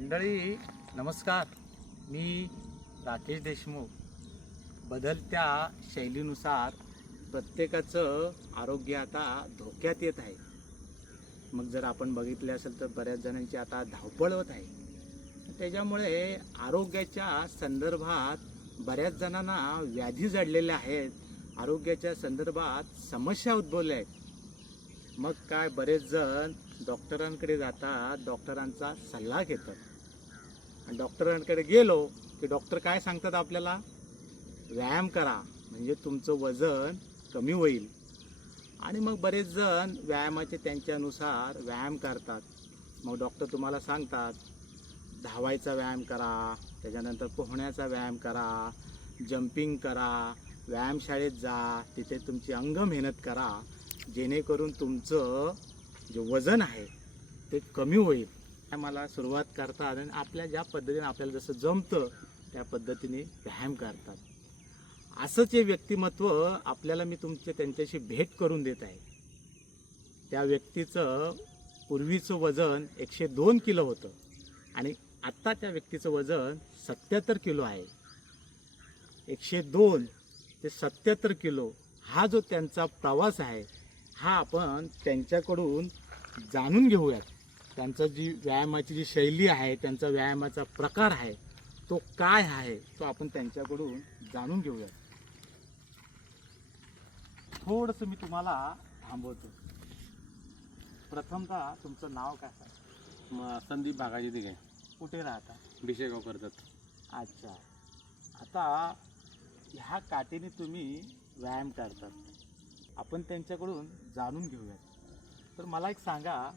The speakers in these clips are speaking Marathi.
मंडळी नमस्कार. मी राकेश देशमुख. बदलत्या शैलीनुसार प्रत्येकाचं आरोग्य आता धोक्यात येत आहे. मग जर आपण बघितले असेल तर बऱ्याच जणांची आता धावपळ होत आहे. त्याच्यामुळे आरोग्याच्या संदर्भात बऱ्याच जणांना व्याधी जडलेल्या आहेत. आरोग्याच्या संदर्भात समस्या उद्भवल्या आहेत. मग काय बरेच जण डॉक्टरांकडे जातात डॉक्टरांचा सल्ला घेतात. डॉक्टरांकडे गेलो की डॉक्टर काय सांगतात आपल्याला? व्यायाम करा म्हणजे तुमचं वजन कमी होईल. आणि मग बरेच जण व्यायामाचे त्यांच्यानुसार व्यायाम करतात. मग डॉक्टर तुम्हाला सांगतात धावायचा व्यायाम करा त्याच्यानंतर पोहण्याचा व्यायाम करा जम्पिंग करा व्यायामशाळेत जा तिथे तुमची अंग मेहनत करा जेणेकरून तुमचं जे वजन आहे ते कमी होईल. व्यायामाला सुरुवात करतात आणि आपल्या ज्या पद्धतीने आपल्याला जसं जमतं त्या पद्धतीने व्यायाम करतात. असंच हे व्यक्तिमत्व आपल्याला मी तुमच्या त्यांच्याशी भेट करून देत आहे. त्या व्यक्तीचं पूर्वीचं वजन एकशे दोन किलो होतं आणि आत्ता त्या व्यक्तीचं वजन सत्याहत्तर किलो आहे. एकशे दोन ते सत्याहत्तर किलो हा जो त्यांचा प्रवास आहे हा आपण त्यांच्याकडून जाणून घेऊयात. त्यांचं जी व्यायामाची जी शैली आहे त्यांचा व्यायामाचा प्रकार आहे तो काय आहे तो आपण त्यांच्याकडून जाणून घेऊयात. थोडंसं मी तुम्हाला थांबवतो. प्रथमतः तुमचं नाव काय आहे? म- संदीप बागाजी तिघे कुठे राहता? भिशेगाव करतात अच्छा. आता ह्या काठीने तुम्ही व्यायाम करतात. आपण त्यांच्याकडून जाणून घेऊयात. तर मला एक सांगा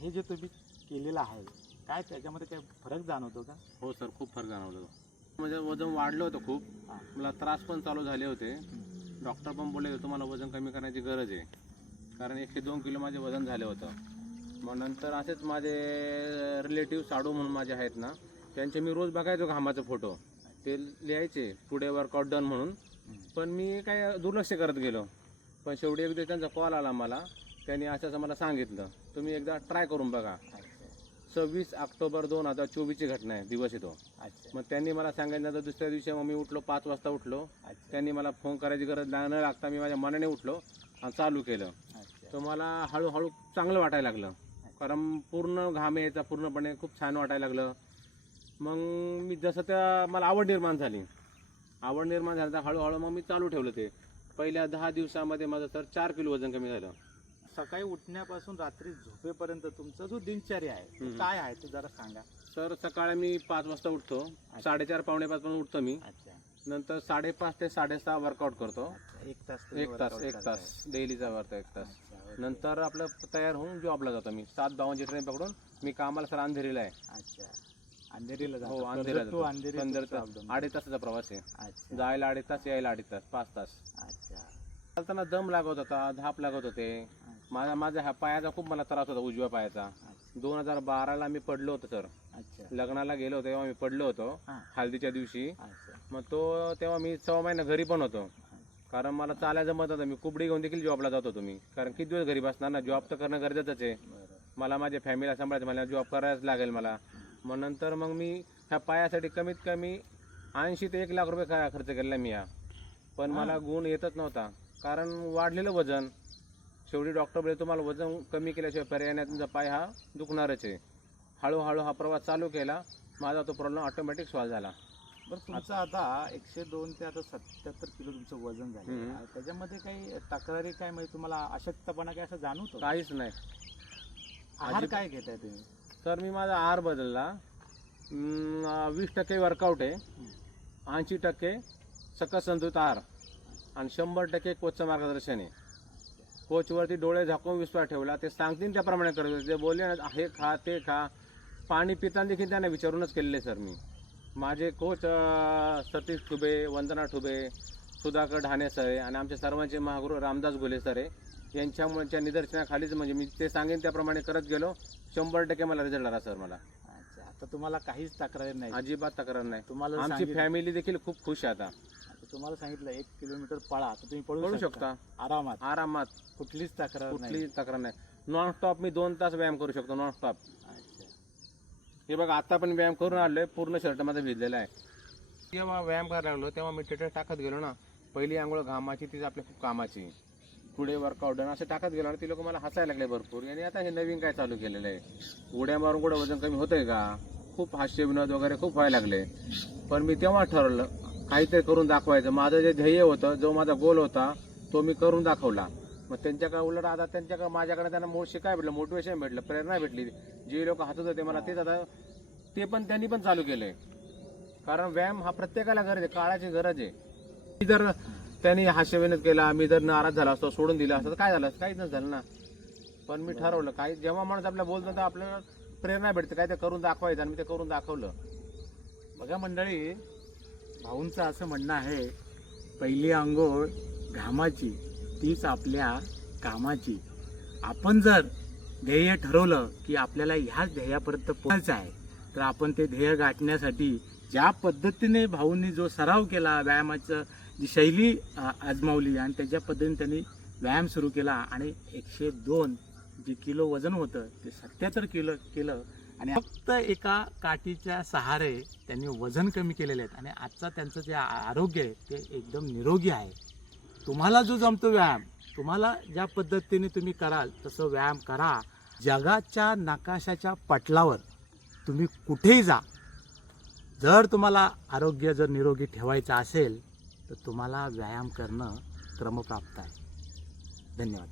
हे जे तुम्ही केलेलं आहे काय त्याच्यामध्ये काय फरक जाणवतो का? हो सर खूप फरक जाणवलं म्हणजे वजन वाढलं होतं खूप. हां. मला त्रास पण चालू झाले होते. डॉक्टर पण बोलले होते तुम्हाला वजन कमी करण्याची गरज आहे. कारण एकशे दोन किलो माझे वजन झालं होतं. मग नंतर असेच माझे रिलेटिव्ह साडू म्हणून माझे आहेत ना त्यांचे मी रोज बघायचो घामाचे फोटो. ते लिहायचे पुढे वर्कआउट डन म्हणून. पण मी काय दुर्लक्ष करत गेलो. पण शेवटी एक दिवस त्यांचा कॉल आला मला. त्यांनी असं असं मला सांगितलं. तुम्ही एकदा ट्राय करून बघा. सव्वीस ऑक्टोबर दोन हजार चोवीसची घटना आहे दिवस येतो मग त्यांनी मला सांगितलं तर दुसऱ्या दिवशी मग मी उठलो पाच वाजता उठलो. त्यांनी मला फोन करायची गरज ना- लागता मी माझ्या मनाने उठलो आणि चालू केलं. तर मला हळूहळू चांगलं वाटायला लागलं. कारण पूर्ण घाम यायचा पूर्णपणे खूप छान वाटायला लागलं. मग मी जसं त्या मला आवड निर्माण झाली. आवड निर्माण झाली तर हळूहळू मग मी चालू ठेवलं ते. पहिल्या दहा दिवसामध्ये माझं तर चार किलो वजन कमी झालं. सकाळी उठण्यापासून रात्री झोपेपर्यंत तुमचा जो दिनचर्या आहे तो हम्म. काय आहे ते जरा सांगा. तर सकाळी मी पाच वाजता उठतो. साडेचार पावणे पाच उठतो मी. अच्छा. नंतर साडेपाच ते साडेसहा वर्कआउट करतो. अच्छा एक तास तुम्ही एक तास workout एक करताय. तास. डेलीचा वर्क एक तास. अच्छा, okay. नंतर आपलं तयार होऊन जॉबला जातो मी. सात बावनची ट्रेन पकडून मी कामाला सर अंधेरीला आहे. अच्छा. अंधेरीला जातो. हो अंधेरीला कर्जत to जातो. अंधेरी पंधरा तुमचं तास updown. अडीच तासाचा प्रवास आहे. अच्छा. जायला अडीच तास यायला अडीच तास पाच तास. अच्छा. चालताना दम लागत होता धाप लागत होते. माझा माझा ह्या पायाचा खूप मला त्रास होता उजव्या पायाचा. दोन हजार बाराला मी पडलो होतो सर. अच्छा. लग्नाला गेलो होतो तेव्हा मी पडलो होतो हां. हळदीच्या दिवशी. अच्छा. मग तो तेव्हा मी सव्वा महिना घरी पण होतो. कारण मला चालायला जमत होतं मी कुबडी घेऊन देखील जॉबला जात होतो मी. कारण किती दिवस घरी बसणार ना? जॉब तर करणं गरजेचंच आहे. बरं मला माझ्या फॅमिलीला सांभाळायचं मला जॉब करायलाच लागेल मला. मग नंतर मग मी ह्या पायासाठी कमीत कमी ऐंशी ते एक लाख रुपये ख- खर्च केलेला मी या. पण हा. मला गुण येतच नव्हता. कारण वाढलेलं वजन शेवटी डॉक्टर बोलले तुम्हाला वजन कमी केल्याशिवाय पर्याय नाही तुमचा पाय हा दुखणारच आहे. हळूहळू हा प्रवास चालू केला माझा तो प्रॉब्लेम ऑटोमॅटिक सॉल्व्ह झाला. बरं तुमचं आता एकशे दोन ते आता सत्याहत्तर किलो तुमचं वजन झालं. त्याच्यामध्ये काही तक्रारी काय म्हणजे तुम्हाला अशक्तपणा काय असं जाणवतो? काहीच नाही. आहार काय घेताय तुम्ही? तर मी माझा आहार बदलला. वीस टक्के वर्कआउट आहे. ऐंशी टक्के सकस संतुलित आहार. आणि शंभर टक्के कोचचं मार्गदर्शन आहे. कोचवरती डोळे झाकून विश्वास ठेवला. ते सांगतील त्याप्रमाणे करत होते. ते बोलले ना हे खा ते खा. पाणी पिताना देखील त्यांना विचारूनच केलेले सर मी. माझे कोच सतीश ठुबे वंदना ठुबे सुधाकर ढाणे सर आहे आणि आमच्या सर्वांचे महागुरू रामदास घुले सर आहे यांच्यामुळे निदर्शनाखालीच म्हणजे मी ते सांगेन त्याप्रमाणे करत गेलो. शंभर टक्के मला रिझल्ट आला सर मला. अच्छा आता तुम्हाला काहीच तक्रारी नाही. अजिबात तक्रार नाही. तुम्हाला आमची फॅमिली देखील खूप खुश आहे आता. तुम्हाला सांगितलं एक किलोमीटर पळा तर तुम्ही पळू पळू शकता. आरामात. आरामात. कुठलीच तक्रार कुठली नाही तक्रार नाही. नॉन स्टॉप मी दोन तास व्यायाम करू शकतो नॉन स्टॉप अच्छा. हे बघा आता पण व्यायाम करून आलोय पूर्ण शर्ट माझा भिजलेला आहे. जेव्हा व्यायाम करायला लागलो तेव्हा मी टेटर टाकत गेलो ना. पहिली आंघोळ घामाची तीच आपल्या खूप कामाची. पुढे वर्कआउट असं टाकत गेलो ना ती लोक मला हसायला लागले भरपूर. आणि आता हे नवीन काय चालू केलेलं आहे? उड्या मारून कुठं वजन कमी होतंय का? खूप हास्य विनोद वगैरे खूप व्हायला लागले. पण मी तेव्हा ठरवलं काहीतरी करून दाखवायचं. माझं जे ध्येय होतं जो माझा गोल होता तो मी करून दाखवला. मग त्यांच्याकडे उलट आता त्यांच्याकडे माझ्याकडे त्यांना मोठ शिकाय भेटलं मोटिवेशन भेटलं प्रेरणा भेटली. जे लोक हातत होते मला तेच आता ते पण त्यांनी पण चालू केलंय. कारण व्यायाम हा प्रत्येकाला गरज आहे काळाची गरज आहे. मी जर त्यांनी हास्यविनोद केला मी जर नाराज झाला असतो सोडून दिला असतं तर काय झालं काहीच नाही झालं ना. पण मी ठरवलं काही जेव्हा माणूस आपल्याला बोलतो तर आपल्याला प्रेरणा भेटते. काय ते करून दाखवायचं आणि मी ते करून दाखवलं. बघा मंडळी भाऊंचं असं म्हणणं आहे पहिली आंघोळ घामाची तीच आपल्या कामाची. आपण जर ध्येय ठरवलं की आपल्याला ह्याच ध्येयापर्यंत पोहोचायचं आहे तर आपण ते ध्येय गाठण्यासाठी ज्या पद्धतीने भाऊंनी जो सराव केला व्यायामाचं जी शैली आजमावली आणि त्याच्या पद्धतीने त्यांनी व्यायाम सुरू केला आणि एकशे दोन जे किलो वजन होतं ते सत्याहत्तर किलो केलं आणि फक्त एका काठीच्या सहारे त्यांनी वजन कमी केलेले आहेत आणि आजचा त्यांचं जे आरोग्य आहे ते एकदम निरोगी आहे. तुम्हाला जो जमतो व्यायाम तुम्हाला ज्या पद्धतीने तुम्ही कराल तसं व्यायाम करा. जगाच्या नकाशाच्या पटलावर तुम्ही कुठेही जा. जर तुम्हाला आरोग्य जर निरोगी ठेवायचं असेल तर तुम्हाला व्यायाम करणं क्रमप्राप्त आहे. धन्यवाद.